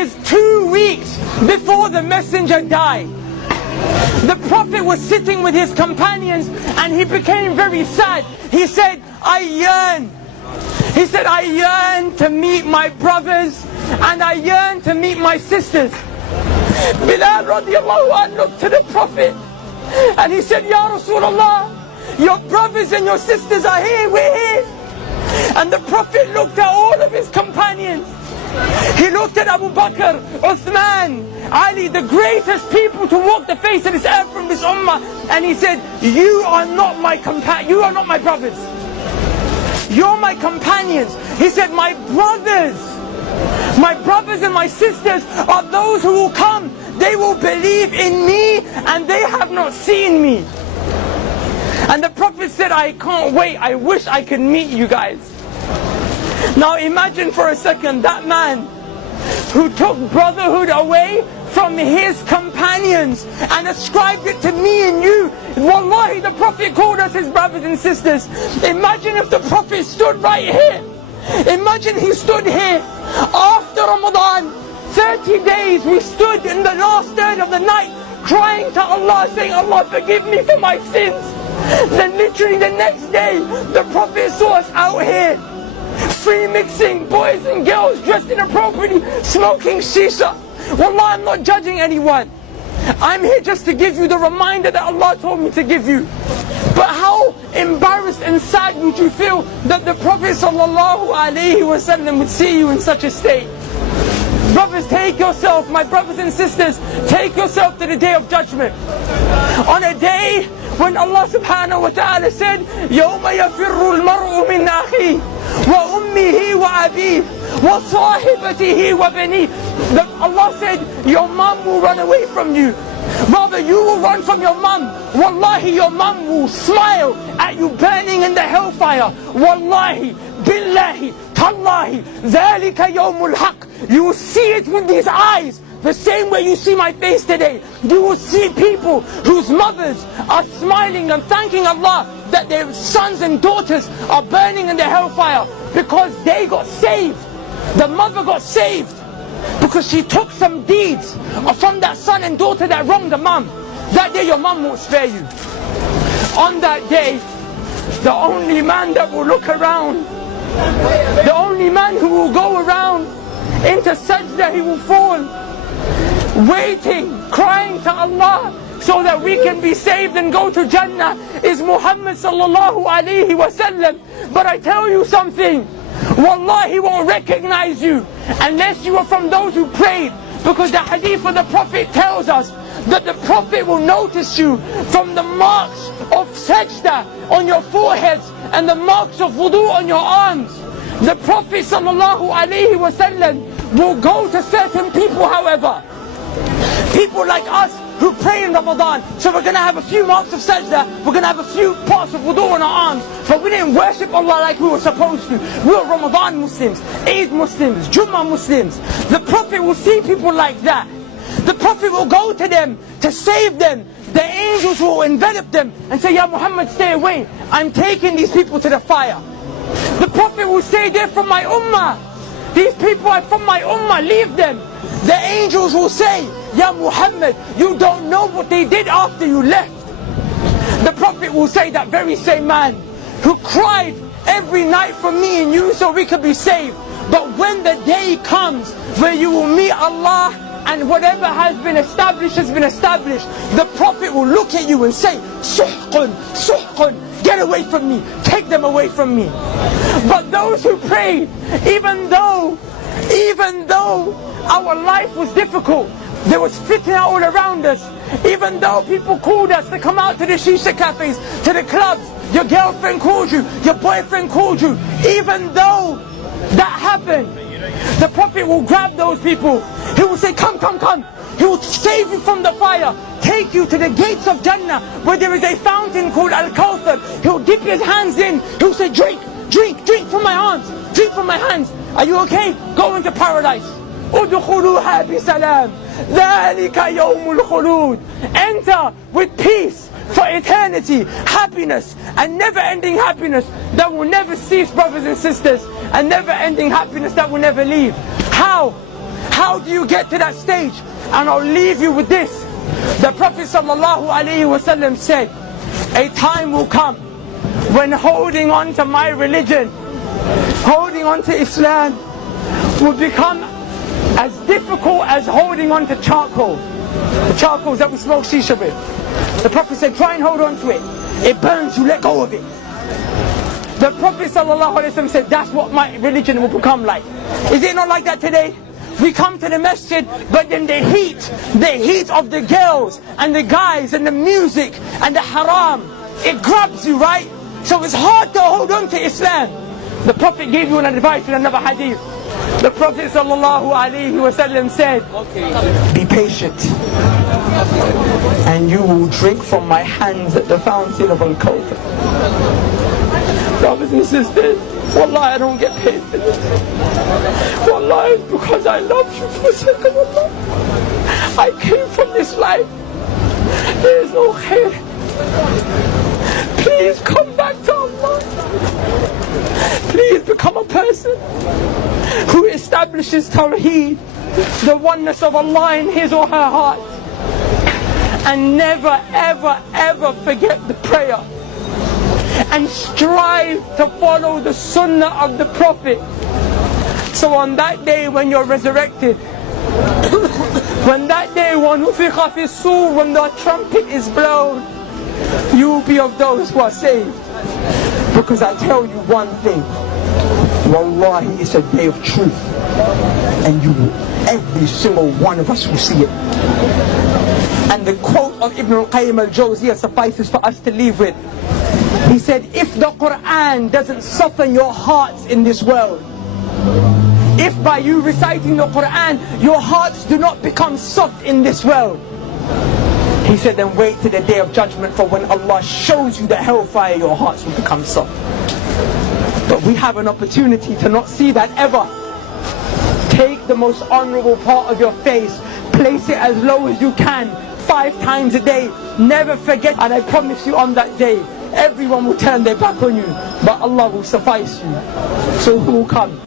is 2 weeks before the messenger died. The Prophet was sitting with his companions and he became very sad. He said, I yearn to meet my brothers and I yearn to meet my sisters. Bilal radiallahu anh looked to the Prophet and he said, Ya Rasulullah, your brothers and your sisters are here, we're here. And the Prophet looked at all of his companions. He looked at Abu Bakr, Uthman, Ali, the greatest people to walk the face of this earth from this ummah, and he said, you are not my brothers. You're my companions. He said, my brothers and my sisters are those who will come. They will believe in me and they have not seen me. And the Prophet said, I can't wait. I wish I could meet you guys. Now imagine for a second that man who took brotherhood away from his companions and ascribed it to me and you. Wallahi, the Prophet called us his brothers and sisters. Imagine if the Prophet stood right here. Imagine he stood here after Ramadan. 30 days we stood in the last third of the night crying to Allah, saying, Allah forgive me for my sins. Then literally the next day the Prophet saw us out here free mixing, boys and girls dressed inappropriately, smoking shisha. Wallah, I'm not judging anyone. I'm here just to give you the reminder that Allah told me to give you. But how embarrassed and sad would you feel that the Prophet ﷺ would see you in such a state? Brothers, take yourself, my brothers and sisters, take yourself to the day of judgment. On a day when Allah subhanahu wa ta'ala said, يَوْمَ يَفِرُّ الْمَرْءُ مِنْ أَخِيهِ وَأُمِّهِ وَأَبِيهِ وَصَاحِبَتِهِ وَبَنِيهِ. Allah said, your mom will run away from you. Rather, you will run from your mom. Wallahi, your mom will smile at you burning in the hellfire. Wallahi, billahi, tallahi, ذَلِكَ يَوْمُ الْحَقِّ. You will see it with these eyes. The same way you see my face today. You will see people whose mothers are smiling and thanking Allah that their sons and daughters are burning in the hellfire because they got saved. The mother got saved because she took some deeds from that son and daughter that wronged the mom. That day your mom won't spare you. On that day, the only man that will look around, the only man who will go around into sajda, he will fall, waiting, crying to Allah so that we can be saved and go to Jannah, is Muhammad sallallahu alayhi wa sallam. But I tell you something, Wallah, he won't recognize you unless you are from those who prayed. Because the hadith of the Prophet tells us that the Prophet will notice you from the marks of sajda on your foreheads and the marks of wudu on your arms. The Prophet sallallahu alayhi wa sallam will go to certain people, however, people like us who pray in Ramadan. So we're going to have a few marks of sajda, we're going to have a few parts of wudu on our arms, but we didn't worship Allah like we were supposed to. We were Ramadan Muslims, Eid Muslims, Jummah Muslims. The Prophet will see people like that. The Prophet will go to them to save them. The angels will envelop them and say, Ya Muhammad, stay away. I'm taking these people to the fire. The Prophet will say, they're from my ummah. These people are from my ummah, leave them. The angels will say, Ya Muhammad, you don't know what they did after you left. The Prophet will say, that very same man who cried every night for me and you so we could be saved. But when the day comes where you will meet Allah and whatever has been established has been established, the Prophet will look at you and say, Suhqun, suhqun, get away from me, take them away from me. But those who prayed, even though our life was difficult, there was fitna all around us, even though people called us to come out to the shisha cafes, to the clubs, your girlfriend called you, your boyfriend called you, even though that happened, the Prophet will grab those people. He will say, come, come, come. He will save you from the fire, take you to the gates of Jannah where there is a fountain called Al-Kawthar. He will dip his hands in. He will say, drink, drink, drink from my arms, drink from my hands. Are you okay? Go into paradise. Udkhuluha bi salam. Dhalika yawmul khulud. Enter with peace for eternity, happiness, and never-ending happiness that will never cease, brothers and sisters, and never-ending happiness that will never leave. How How do you get to that stage? And I'll leave you with this. The Prophet ﷺ said, a time will come when holding on to my religion, holding on to Islam, will become as difficult as holding on to charcoal. The charcoals that we smoke shisha with. The Prophet said, try and hold on to it. It burns you, let go of it. The Prophet ﷺ said, that's what my religion will become like. Is it not like that today? We come to the masjid, but then the heat of the girls and the guys and the music and the haram, it grabs you, right? So it's hard to hold on to Islam. The Prophet gave you an advice in another hadith. The Prophet ﷺ said, be patient, and you will drink from my hands at the fountain of Al-Kawthar. Brothers and sisters, wallahi I don't get paid for this. Wallahi it's because I love you for the sake of Allah. I came from this life. There is no khair. Please come back to Allah. Please become a person who establishes Tawheed, the oneness of Allah in his or her heart. And never ever ever forget the prayer. And strive to follow the sunnah of the Prophet. So on that day when you're resurrected, when that day when the trumpet is blown, you will be of those who are saved. Because I tell you one thing, wallahi, it's a day of truth, and every single one of us will see it. And the quote of Ibn al-Qayyim al-Jawziyah suffices for us to leave with. He said, if the Quran doesn't soften your hearts in this world, if by you reciting the Quran your hearts do not become soft in this world, he said, then wait to the day of judgment, for when Allah shows you the hellfire, your hearts will become soft. But we have an opportunity to not see that ever. Take the most honorable part of your face, place it as low as you can, 5 times a day. Never forget, and I promise you on that day, everyone will turn their back on you, but Allah will suffice you. So who will come?